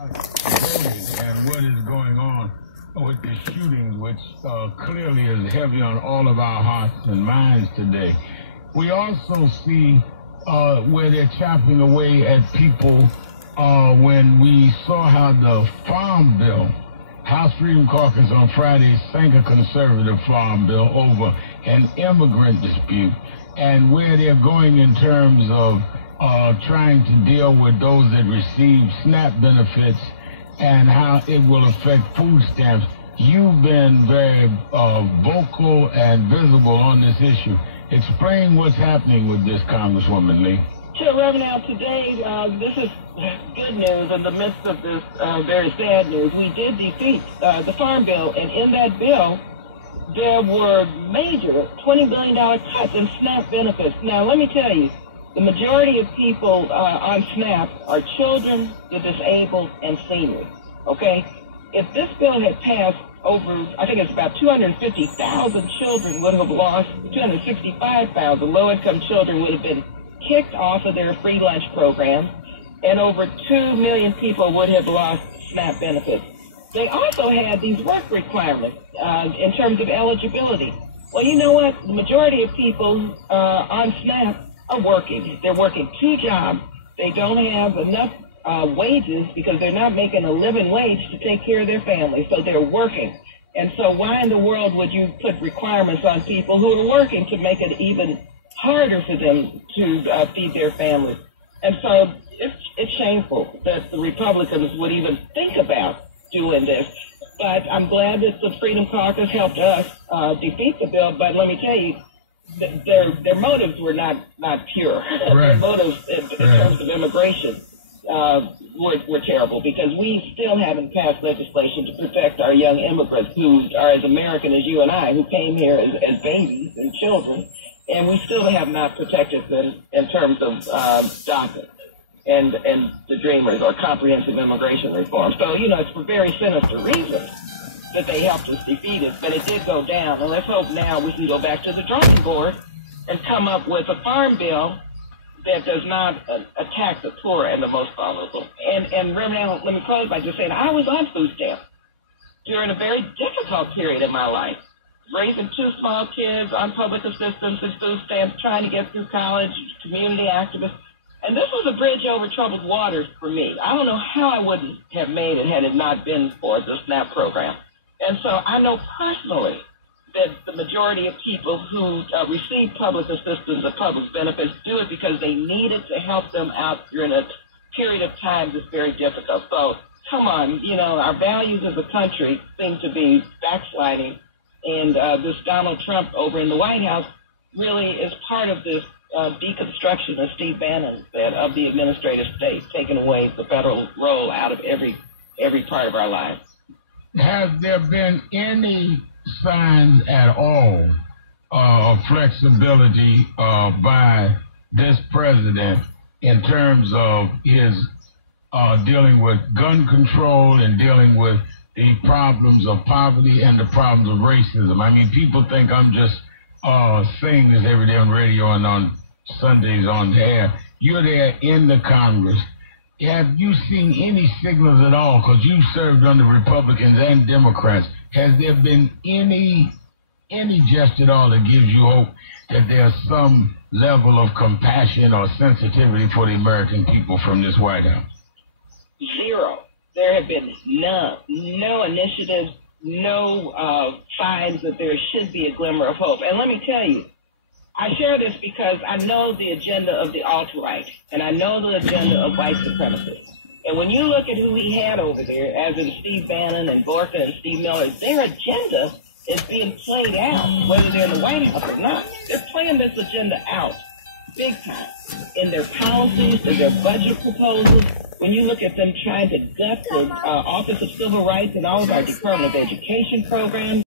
And what is going on with the shootings, which clearly is heavy on all of our hearts and minds today. We also see where they're chopping away at people when we saw how the Farm Bill, House Freedom Caucus on Friday sank a conservative farm bill over an immigrant dispute, and where they're going in terms of trying to deal with those that receive SNAP benefits and how it will affect food stamps. You've been very vocal and visible on this issue. Explain what's happening with this, Congresswoman Lee. Sure, Reverend. Now, today, this is good news in the midst of this very sad news. We did defeat the Farm Bill, and in that bill, there were major $20 billion cuts in SNAP benefits. Now, let me tell you, the majority of people on SNAP are children, the disabled, and seniors, okay? If this bill had passed, over, I think it's about 250,000 children would have lost, 265,000 low-income children would have been kicked off of their free lunch program, and over 2 million people would have lost SNAP benefits. They also had these work requirements in terms of eligibility. Well, you know what? The majority of people on SNAP are working. They're working 2 jobs. They don't have enough wages because they're not making a living wage to take care of their families, so they're working. And so why in the world would you put requirements on people who are working to make it even harder for them to feed their families? And so it's shameful that the Republicans would even think about doing this. But I'm glad that the Freedom Caucus helped us defeat the bill. But let me tell you, their motives were not pure. Right. Their motives in terms of immigration were terrible, because we still haven't passed legislation to protect our young immigrants who are as American as you and I, who came here as babies and children, and we still have not protected them in terms of DACA and the Dreamers, or comprehensive immigration reform. So, you know, it's for very sinister reasons that they helped us defeat it, but it did go down. And let's hope now we can go back to the drawing board and come up with a farm bill that does not attack the poor and the most vulnerable. And Reverend, let me close by just saying I was on food stamps during a very difficult period in my life, raising 2 small kids on public assistance and food stamps, trying to get through college, community activists. And this was a bridge over troubled waters for me. I don't know how I wouldn't have made it had it not been for the SNAP program. And so I know personally that the majority of people who receive public assistance or public benefits do it because they need it to help them out during a period of time that's very difficult. So come on, you know, our values as a country seem to be backsliding. And this Donald Trump over in the White House really is part of this deconstruction, as Steve Bannon said, of the administrative state, taking away the federal role out of every part of our lives. Has there been any signs at all of flexibility by this president in terms of his dealing with gun control and dealing with the problems of poverty and the problems of racism? I mean, people think I'm just saying this every day on radio and on Sundays on the air. You're there in the Congress. Have you seen any signals at all? Because you served under Republicans and Democrats. Has there been any gesture at all that gives you hope that there's some level of compassion or sensitivity for the American people from this White House? Zero. There have been no initiatives, no signs that there should be a glimmer of hope. And let me tell you, I share this because I know the agenda of the alt-right, and I know the agenda of white supremacists. And when you look at who we had over there, as in Steve Bannon and Gorka and Steve Miller, their agenda is being played out, whether they're in the White House or not. They're playing this agenda out big time in their policies, in their budget proposals. When you look at them trying to gut the Office of Civil Rights and all of our Department of Education programs,